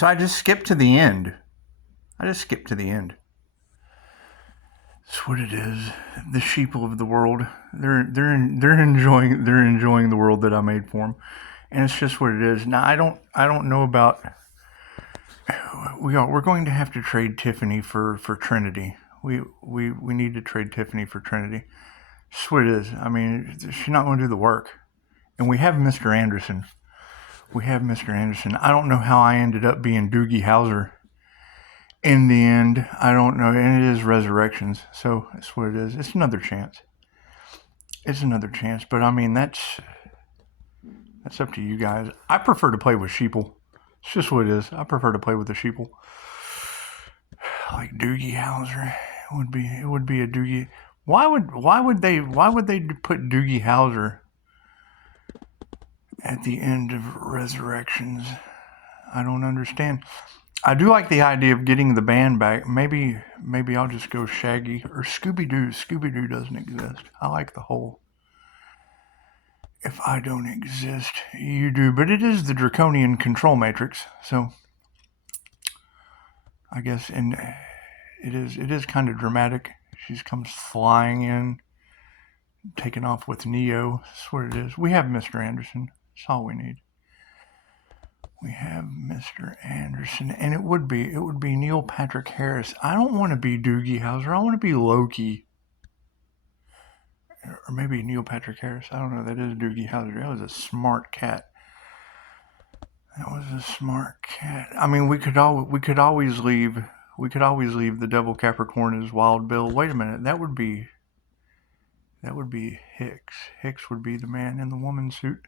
So I just skipped to the end. That's what it is. The sheeple of the world. They're enjoying the world that I made for them, and it's just what it is. Now I don't know about. We're going to have to trade Tiffany for Trinity. We need to trade Tiffany for Trinity. That's what it is. I mean, she's not going to do the work, and we have Mr. Anderson. I don't know how I ended up being Doogie Howser in the end. I don't know. And it is Resurrections. So that's what it is. It's another chance. But I mean, that's up to you guys. I prefer to play with Sheeple. It's just what it is. I prefer to play with the Sheeple. Like Doogie Howser. It would be a Doogie. Why would they put Doogie Howser at the end of Resurrections? I don't understand. I do like the idea of getting the band back. Maybe I'll just go Shaggy or Scooby-Doo. Scooby-Doo doesn't exist. I like the whole if I don't exist, you do. But it is the draconian control matrix, so I guess, and it is kind of dramatic. She comes flying in, taking off with Neo. That's what it is. We have Mr. Anderson. That's all we need. We have Mr. Anderson, and it would be Neil Patrick Harris. I don't want to be Doogie Howser. I want to be Loki. Or maybe Neil Patrick Harris. I don't know. That is Doogie Howser. That was a smart cat. I mean, we could always leave the Devil Capricorn as Wild Bill. Wait a minute. That would be Hicks. Hicks would be the man in the woman suit.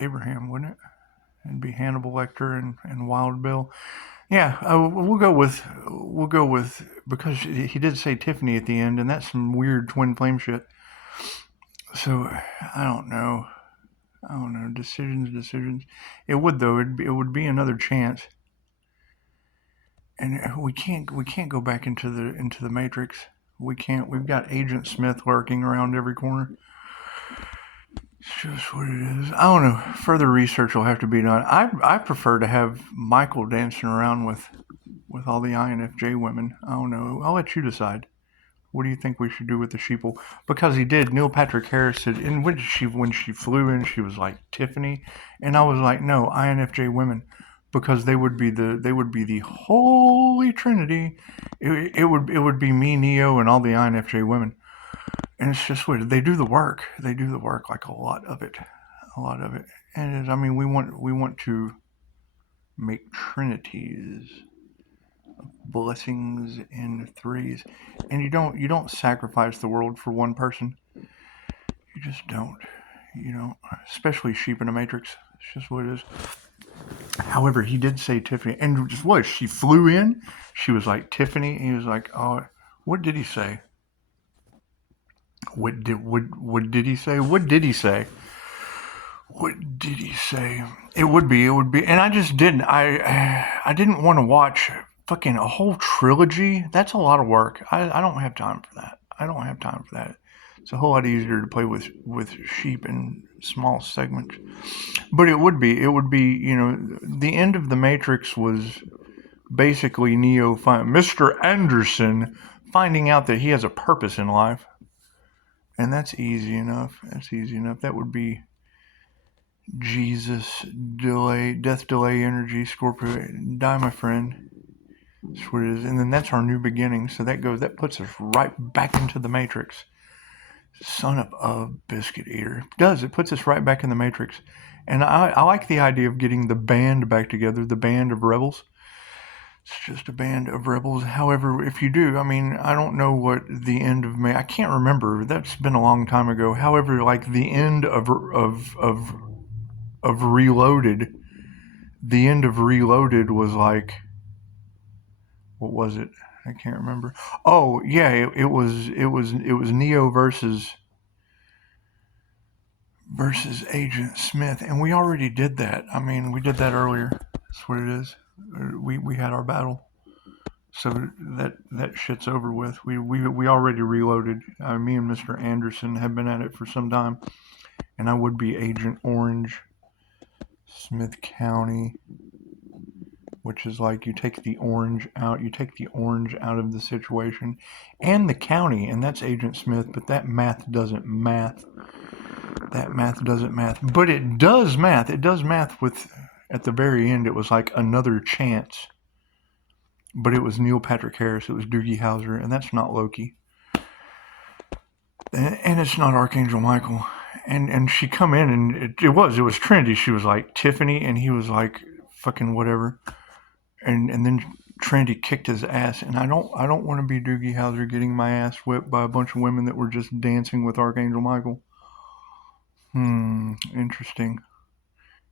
Abraham, wouldn't it? It'd be Hannibal Lecter and Wild Bill. Yeah, we'll go with because he did say Tiffany at the end, and that's some weird twin flame shit. So I don't know. Decisions. It would though. It would be another chance. And we can't go back into the Matrix. We can't. We've got Agent Smith lurking around every corner. It's just what it is. I don't know. Further research will have to be done. I prefer to have Michael dancing around with all the INFJ women. I don't know. I'll let you decide. What do you think we should do with the sheeple? Because he did. Neil Patrick Harris said, and when she flew in, she was like Tiffany, and I was like, no, INFJ women, because they would be the Holy Trinity. It would be me, Neo, and all the INFJ women. And it's just weird. They do the work. Like a lot of it. And I mean, we want to make trinities, blessings in threes, and you don't sacrifice the world for one person. You just don't. Especially sheep in a matrix. It's just what it is. However, he did say Tiffany, and just what she flew in. She was like Tiffany. And he was like, oh, what did he say? What did he say? It would be, and I just didn't. I didn't want to watch fucking a whole trilogy. That's a lot of work. I don't have time for that. It's a whole lot easier to play with sheep in small segments. But it would be, the end of the Matrix was basically Neo, Mr. Anderson, finding out that he has a purpose in life. And that's easy enough. That would be Jesus, death delay energy, Scorpio, die my friend. That's what it is. And then that's our new beginning. So that puts us right back into the Matrix. Son of a biscuit eater. It puts us right back in the Matrix. And I like the idea of getting the band back together, the band of rebels. It's just a band of rebels. However, if you do, I mean, I don't know what the end of I can't remember. That's been a long time ago. However, like the end of Reloaded, the end of Reloaded was like, what was it? I can't remember. Oh yeah, it was Neo versus Agent Smith, and we already did that. I mean, we did that earlier. That's what it is. We had our battle, so that shit's over with. We already reloaded. Me and Mr. Anderson have been at it for some time, and I would be Agent Orange, Smith County. which is like you take the orange out of the situation, and the county, and that's Agent Smith, but that math doesn't math. That math doesn't math, but it does math. It does math with, at the very end, it was like another chance, but it was Neil Patrick Harris, it was Doogie Howser, and that's not Loki. And it's not Archangel Michael. And she come in, and it was Trinity. She was like Tiffany, and he was like fucking whatever. And then Trinity kicked his ass. And I don't want to be Doogie Howser getting my ass whipped by a bunch of women that were just dancing with Archangel Michael. Interesting.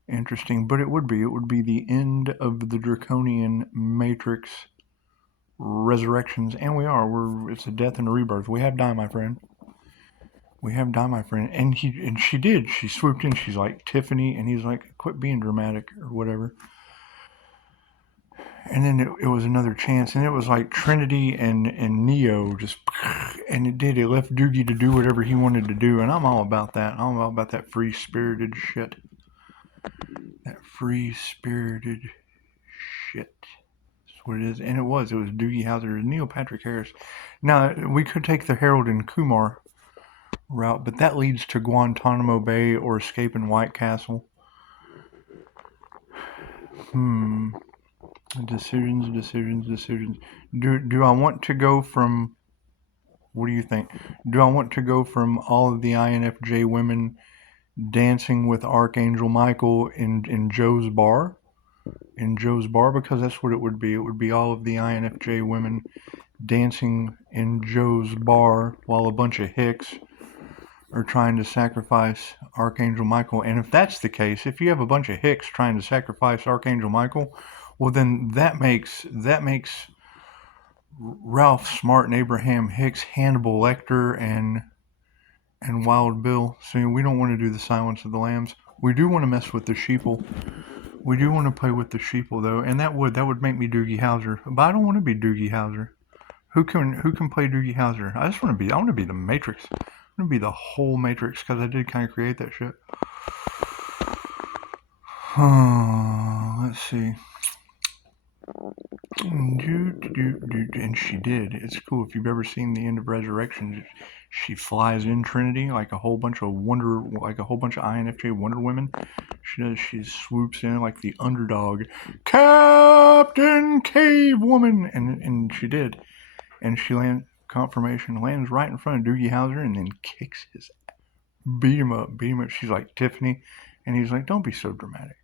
But it would be the end of the draconian matrix resurrections, and it's a death and a rebirth. We have Die, my friend. And she swooped in. She's like Tiffany, and he's like, quit being dramatic or whatever. And then it was another chance, and it was like Trinity and Neo just, and it left Doogie to do whatever he wanted to do, and I'm all about that. I'm all about that free-spirited shit. That's what it is. And it was Doogie Howser and Neil Patrick Harris. Now, we could take the Harold and Kumar route, but that leads to Guantanamo Bay or escaping White Castle. Decisions. Do I want to go from, what do you think? Do I want to go from all of the INFJ women dancing with Archangel Michael in Joe's bar? Because that's what it would be. It would be all of the INFJ women dancing in Joe's bar while a bunch of hicks are trying to sacrifice Archangel Michael. And if that's the case, if you have a bunch of hicks trying to sacrifice Archangel Michael, well then that makes Ralph Smart and Abraham Hicks, Hannibal Lecter, and Wild Bill. So we don't want to do the Silence of the Lambs. We do want to mess with the Sheeple. We do want to play with the Sheeple though, and that would make me Doogie Howser. But I don't want to be Doogie Howser. Who can play Doogie Howser? I want to be the Matrix. I want to be the whole Matrix, because I did kind of create that shit. Let's see. And she did. It's cool. If you've ever seen the end of Resurrection, she flies in Trinity like a whole bunch of INFJ Wonder Women. She swoops in like the underdog, Captain Cave Woman, and she did. And she lands right in front of Doogie Howser, and then kicks his ass. Beat him up. She's like Tiffany, and he's like, don't be so dramatic.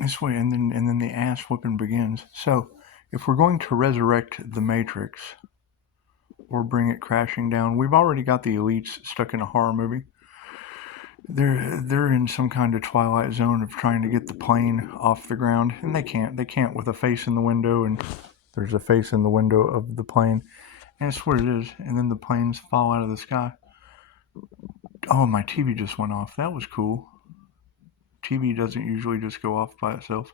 This way, and then the ass whooping begins. So, if we're going to resurrect the Matrix or bring it crashing down, we've already got the elites stuck in a horror movie. They're in some kind of Twilight Zone of trying to get the plane off the ground, and they can't with a face in the window, and there's a face in the window of the plane, and it's what it is. And then the planes fall out of the sky. Oh, my TV just went off. That was cool. TV doesn't usually just go off by itself,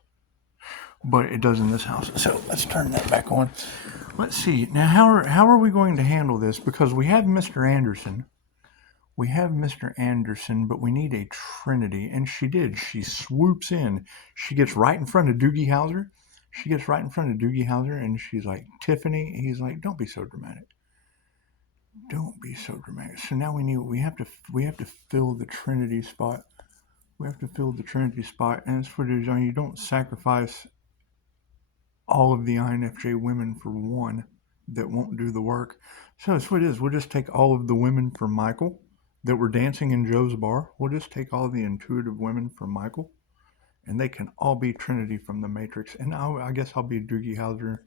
but it does in this house. So let's turn that back on. Let's see. Now, how are we going to handle this? Because we have Mr. Anderson. But we need a Trinity. And she did. She swoops in. She gets right in front of Doogie Howser. And she's like, Tiffany. He's like, don't be so dramatic. So now we have to fill the Trinity spot. And it's what it is. You don't sacrifice all of the INFJ women for one that won't do the work. So that's what it is. We'll just take all of the women from Michael that were dancing in Joe's bar. We'll just take all the intuitive women from Michael, and they can all be Trinity from the Matrix. And I guess I'll be Doogie Howser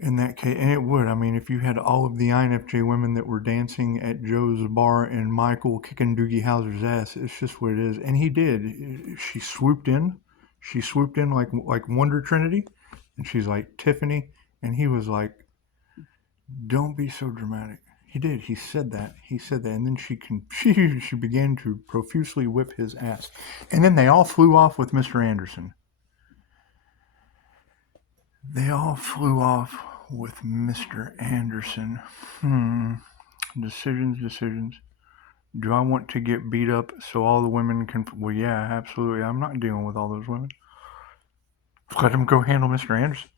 in that case. And it would. I mean, if you had all of the INFJ women that were dancing at Joe's bar and Michael kicking Doogie Howser's ass, it's just what it is. And he did. She swooped in like Wonder Trinity, and she's like Tiffany, and he was like, don't be so dramatic. He did. He said that. And then she began to profusely whip his ass. And then they all flew off with Mr. Anderson. Decisions. Do I want to get beat up so all the women can... Well, yeah, absolutely. I'm not dealing with all those women. Let him go handle Mr. Anderson.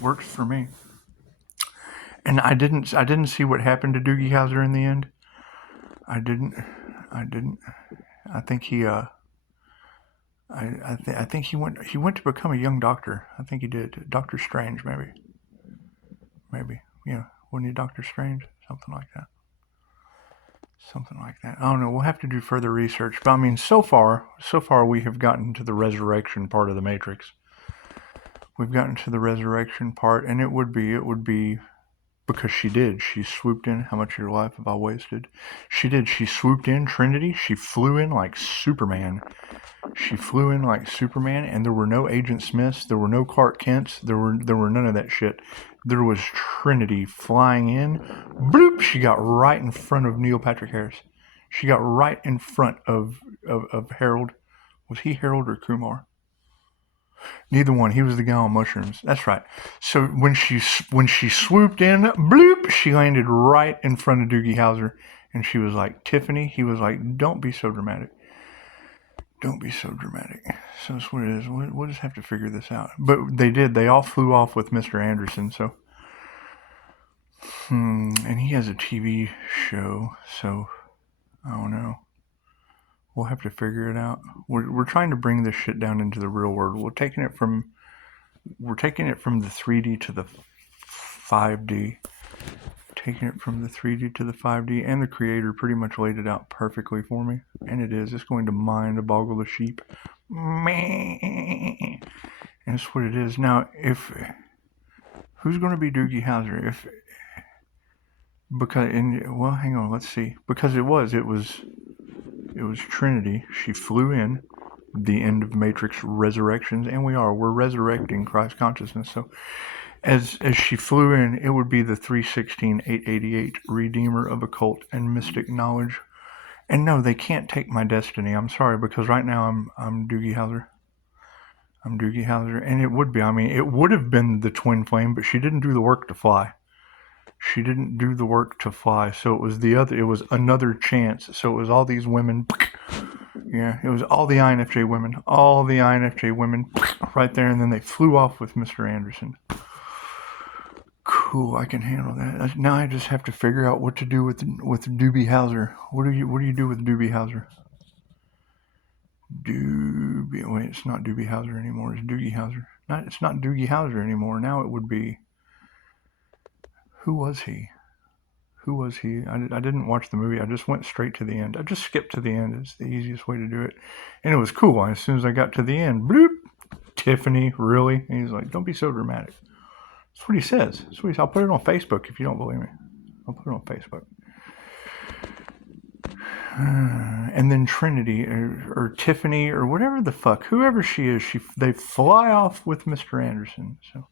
Works for me. And I didn't see what happened to Doogie Howser in the end. I didn't. I think he I think he went to become a young doctor. I think he did. Doctor Strange, maybe. Yeah, wasn't he Doctor Strange? Something like that. I don't know. We'll have to do further research. But I mean, so far we have gotten to the resurrection part of the Matrix. We've gotten to the resurrection part, and it would be because she did. She swooped in. How much of your life have I wasted? She did. She swooped in. Trinity. She flew in like Superman. And there were no Agent Smiths. There were no Clark Kents. There were none of that shit. There was Trinity flying in. Bloop! She got right in front of Neil Patrick Harris. She got right in front of Harold. Was he Harold or Kumar? Neither one. He was the guy on mushrooms. That's right. So when she swooped in, bloop, she landed right in front of Doogie Howser, and she was like, Tiffany. He was like, don't be so dramatic. Don't be so dramatic. So that's what it is. We'll just have to figure this out. But they did. They all flew off with Mr. Anderson. So, and he has a TV show. So I don't know. We'll have to figure it out. We're trying to bring this shit down into the real world. We're taking it from the 3D to the 5D. Taking it from the 3D to the 5D, and the creator pretty much laid it out perfectly for me. And it is. It's going to mind boggle the sheep. And that's what it is. Now, who's going to be Doogie Howser? Hang on, let's see. Because it was Trinity. She flew in, the end of Matrix Resurrections, and we're resurrecting Christ consciousness. So as she flew in, it would be the 316-888 Redeemer of Occult and Mystic Knowledge. And no, they can't take my destiny. I'm sorry, because right now I'm Doogie Howser. And it would be. I mean, it would have been the twin flame, but she didn't do the work to fly. So it was another chance. So it was all these women. Yeah, it was all the INFJ women right there, and then they flew off with Mr. Anderson. Cool, I can handle that. Now I just have to figure out what to do with Doobie Howser. What do you do with Doobie Howser? Wait, it's not Doobie Howser anymore. It's Doogie Howser. It's not Doogie Howser anymore. Now it would be. Who was he? I didn't watch the movie. I just went straight to the end. I just skipped to the end. It's the easiest way to do it. And it was cool. As soon as I got to the end, bloop, Tiffany, really? And he's like, don't be so dramatic. That's what he says. I'll put it on Facebook if you don't believe me. I'll put it on Facebook. And then Trinity or Tiffany or whatever the fuck, whoever she is, they fly off with Mr. Anderson. So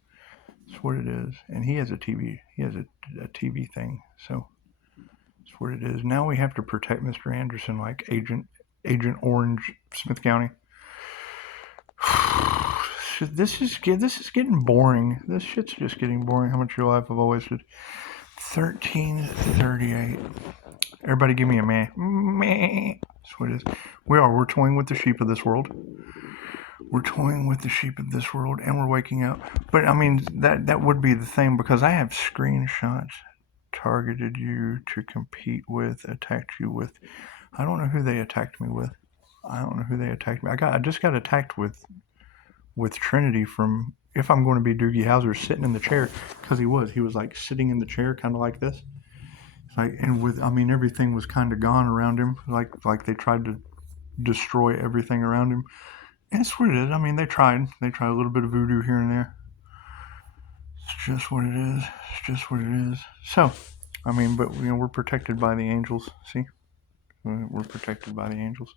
that's what it is. And he has a TV. He has a TV thing. So that's what it is. Now we have to protect Mr. Anderson like Agent Orange, Smith County. This is getting boring. This shit's just getting boring. How much of your life have I wasted? 1338. Everybody give me a meh. Meh. That's what it is. We're toying with the sheep of this world. And we're waking up. But I mean, that would be the thing, because I have screenshots. Targeted you to compete with, attacked you with. I don't know who they attacked me with. I just got attacked with Trinity from, if I'm going to be Doogie Howser, sitting in the chair, because he was like sitting in the chair kind of like this, everything was kind of gone around him, like they tried to destroy everything around him. And that's what it is. I mean, they tried a little bit of voodoo here and there. It's just what it is. So I mean, but we're protected by the angels. See, we're protected by the angels.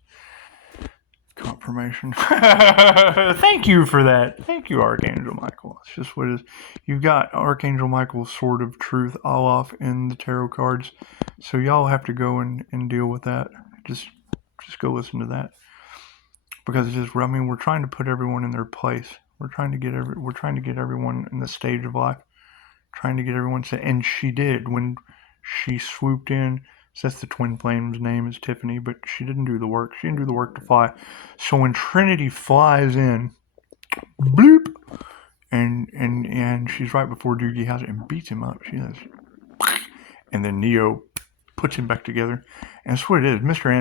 Confirmation. Thank you for that. Thank you, Archangel Michael. It's just what it is. You've got Archangel Michael's Sword of Truth all off in the tarot cards. So y'all have to go and deal with that. Just go listen to that. Because we're trying to put everyone in their place. We're trying to get everyone in the stage of life. Trying to get everyone to, and she did when she swooped in. That's the twin flame's name is Tiffany, but she didn't do the work. She didn't do the work to fly. So when Trinity flies in, bloop, and she's right before Doogie has it and beats him up. She does, and then Neo puts him back together, and that's what it is. Mr.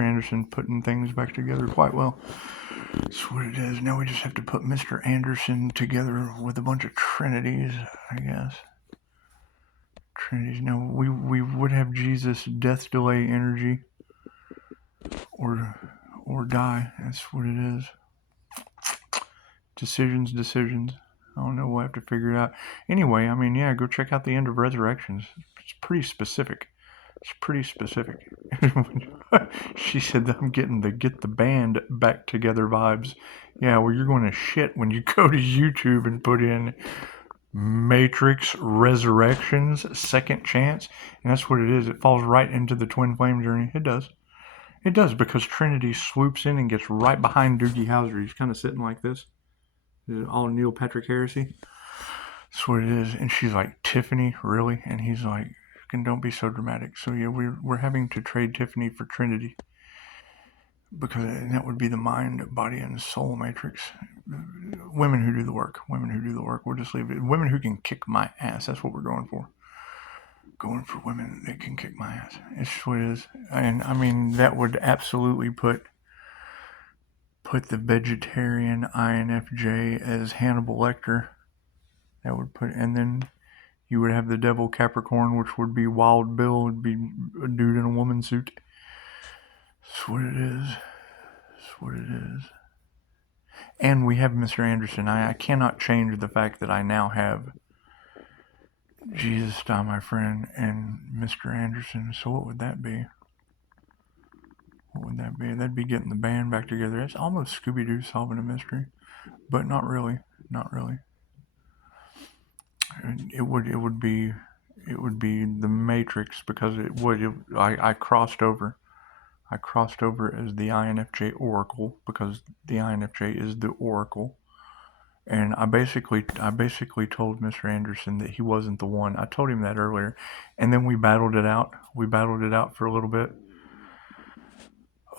Anderson putting things back together quite well. That's what it is. Now we just have to put Mr. Anderson together with a bunch of trinities, I guess. Trinities. Now we would have Jesus death delay energy, or die. That's what it is. Decisions. I don't know. We'll have to figure it out. Anyway, I mean, yeah, go check out the end of Resurrections. It's pretty specific. She said, I'm getting the get the band back together vibes. Yeah, well, you're going to shit when you go to YouTube and put in Matrix Resurrections Second Chance. And that's what it is. It falls right into the twin flame journey. It does. It does, because Trinity swoops in and gets right behind Doogie Howser. He's kind of sitting like this. All Neil Patrick Heresy. That's what it is. And she's like, Tiffany, really? And he's like, don't be so dramatic. So yeah, we're having to trade Tiffany for Trinity, because that would be the mind, body, and soul matrix. Women who do the work. We'll just leave it. Women who can kick my ass. That's what we're going for. Going for women that can kick my ass. It's what it is. And I mean, that would absolutely put the vegetarian INFJ as Hannibal Lecter. That would put, and then you would have the devil Capricorn, which would be Wild Bill, would be a dude in a woman suit. That's what it is. And we have Mr. Anderson. I cannot change the fact that I now have Jesus Style, my friend, and Mr. Anderson. So what would that be? That'd be getting the band back together. It's almost Scooby-Doo solving a mystery, but not really. It would be the Matrix, because I crossed over. I crossed over as the INFJ Oracle, because the INFJ is the Oracle. And I basically told Mr. Anderson that he wasn't the one. I told him that earlier. And then we battled it out. For a little bit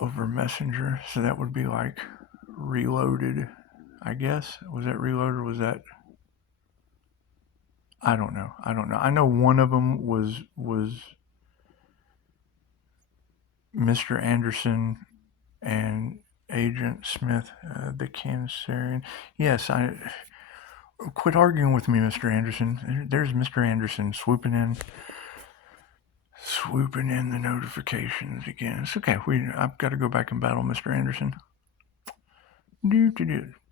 over Messenger. So that would be like Reloaded, I guess. Was that Reloaded, or was that... I don't know. I know one of them was Mr. Anderson and Agent Smith, the Cancerian. Yes, I quit arguing with me, Mr. Anderson. There's Mr. Anderson swooping in the notifications again. It's okay. I've got to go back and battle Mr. Anderson.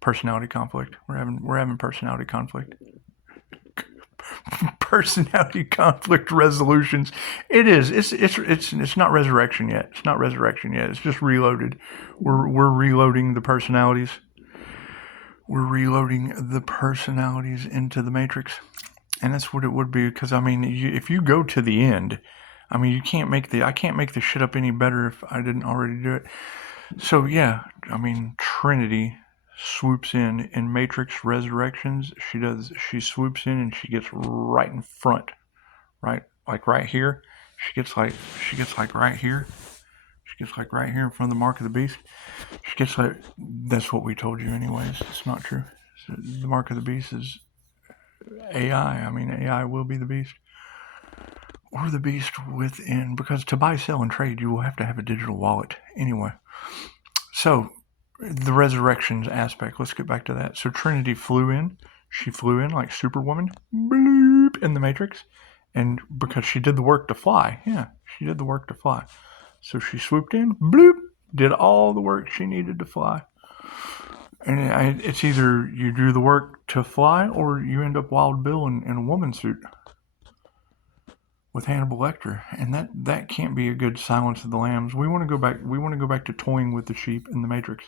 Personality conflict. We're having personality conflict. Personality conflict resolutions. It is. It's not resurrection yet. It's just reloaded. We're reloading the personalities. We're reloading the personalities into the matrix, and that's what it would be. Because I mean, if you go to the end, I mean, I can't make the shit up any better if I didn't already do it. So yeah, I mean, Trinity swoops in Matrix Resurrections. She swoops in and she gets right in front, right, like right here. She gets like right here. She gets like right here in front of the mark of the beast. She gets like, that's what we told you anyways. It's not true. So the mark of the beast is AI. I mean, AI will be the beast, or the beast within, because to buy, sell, and trade, you will have to have a digital wallet anyway. So the resurrections aspect, let's get back to that. So Trinity flew in. She flew in like Superwoman, bloop, in the Matrix. And because she did the work to fly. Yeah, she did the work to fly. So she swooped in, bloop, did all the work she needed to fly. And it's either you do the work to fly, or you end up Wild Bill in a woman suit with Hannibal Lecter. And that can't be a good Silence of the Lambs. We want to go back to toying with the sheep in the Matrix.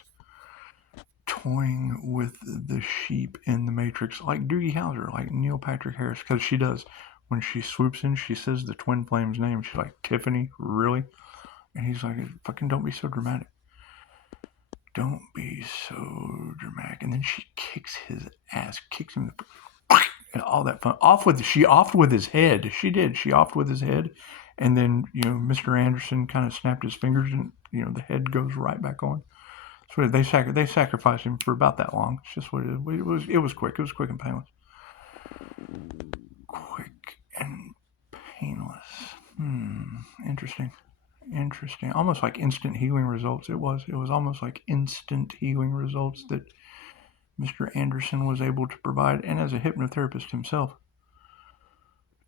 Toying with the sheep in the Matrix, like Doogie Howser, like Neil Patrick Harris, because she does. When she swoops in, she says the twin flame's name. She's like, Tiffany, really? And he's like, fucking don't be so dramatic. Don't be so dramatic. And then she kicks his ass, kicks him, and all that fun. She offed with his head. She did. She offed with his head. And then, Mr. Anderson kind of snapped his fingers and, the head goes right back on. So they sacrificed him for about that long. It's just what it is. It was quick. It was quick and painless. Quick and painless. Interesting. Interesting. Almost like instant healing results. It was almost like instant healing results that Mr. Anderson was able to provide, and as a hypnotherapist himself.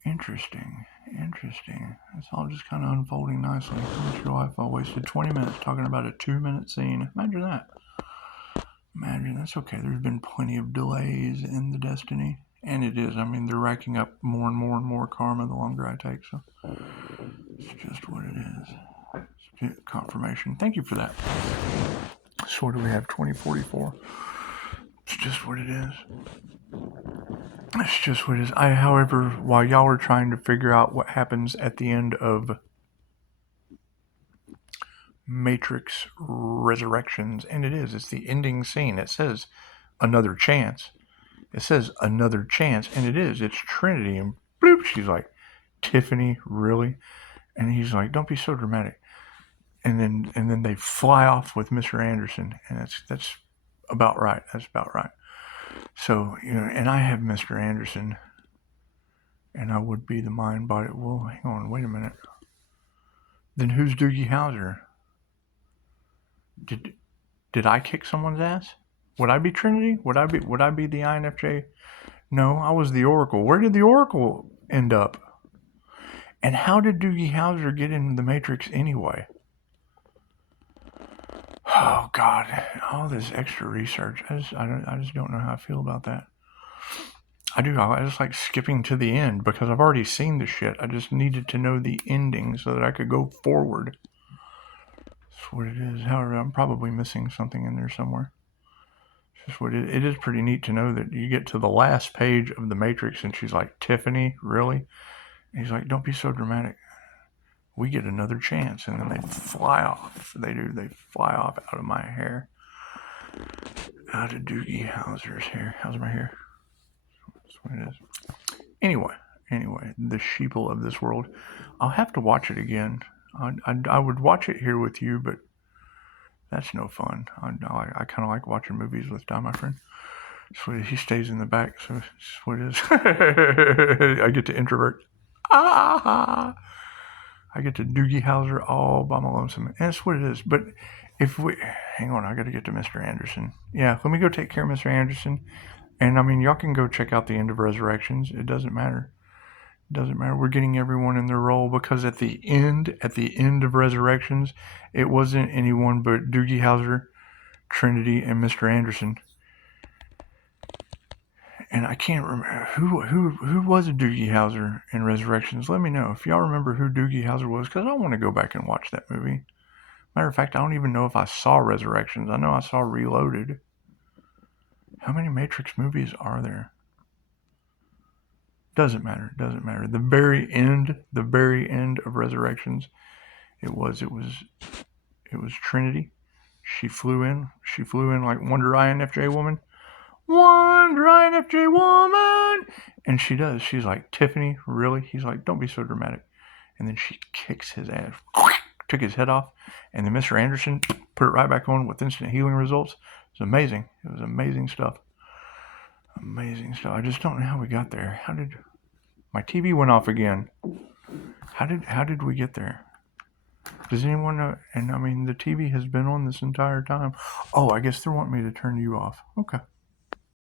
Interesting. It's all just kind of unfolding nicely. Not sure why I wasted 20 minutes talking about a 2-minute scene. Imagine that. That's okay. There's been plenty of delays in the destiny. And it is. I mean, they're racking up more and more and more karma the longer I take. So it's just what it is. It's confirmation. Thank you for that. So what do we have? 2044. It's just what it is. It's just what it is. However, while y'all are trying to figure out what happens at the end of Matrix Resurrections, and it's the ending scene. It says another chance. It's Trinity, and bloop, she's like, Tiffany, really? And he's like, don't be so dramatic. And then they fly off with Mr. Anderson, and that's about right. So, and I have Mr. Anderson, and I would be the mind body. Well, hang on, wait a minute. Then who's Doogie Howser? Did I kick someone's ass? Would I be Trinity? Would I be the INFJ? No, I was the Oracle. Where did the Oracle end up? And how did Doogie Howser get into the Matrix anyway? Oh God, all this extra research. I just don't know how I feel about that. I just like skipping to the end because I've already seen the shit. I just needed to know the ending so that I could go forward. That's what it is. However, I'm probably missing something in there somewhere. It's just what it is. Pretty neat to know that you get to the last page of the Matrix and she's like, Tiffany, really? And he's like, don't be so dramatic. We get another chance. And then they fly off. They fly off out of my hair. Out of Doogie Howser's hair. How's my hair? That's what it is. Anyway, the Sheeple of this world. I'll have to watch it again. I would watch it here with you, but that's no fun. I kind of like watching movies with Don, my friend. So he stays in the back, so it's what it is. I get to introvert. I get to Doogie Howser all by my lonesome. And that's what it is. But hang on, I got to get to Mr. Anderson. Yeah, let me go take care of Mr. Anderson. And I mean, y'all can go check out the end of Resurrections. It doesn't matter. We're getting everyone in their role because at the end of Resurrections, it wasn't anyone but Doogie Howser, Trinity, and Mr. Anderson. And I can't remember who was Doogie Howser in Resurrections. Let me know if y'all remember who Doogie Howser was, because I want to go back and watch that movie. Matter of fact, I don't even know if I saw Resurrections. I know I saw Reloaded. How many Matrix movies are there? Doesn't matter. The very end of Resurrections, it was Trinity. She flew in like Wonder INFJ woman. Wonder INFJ woman. And she does. She's like, Tiffany, really? He's like, don't be so dramatic. And then she kicks his ass. Took his head off. And then Mr. Anderson put it right back on with instant healing results. It was amazing. It was amazing stuff. I just don't know how we got there. How did my TV went off again? How did we get there? Does anyone know? And I mean, the TV has been on this entire time. Oh, I guess they want me to turn you off. Okay.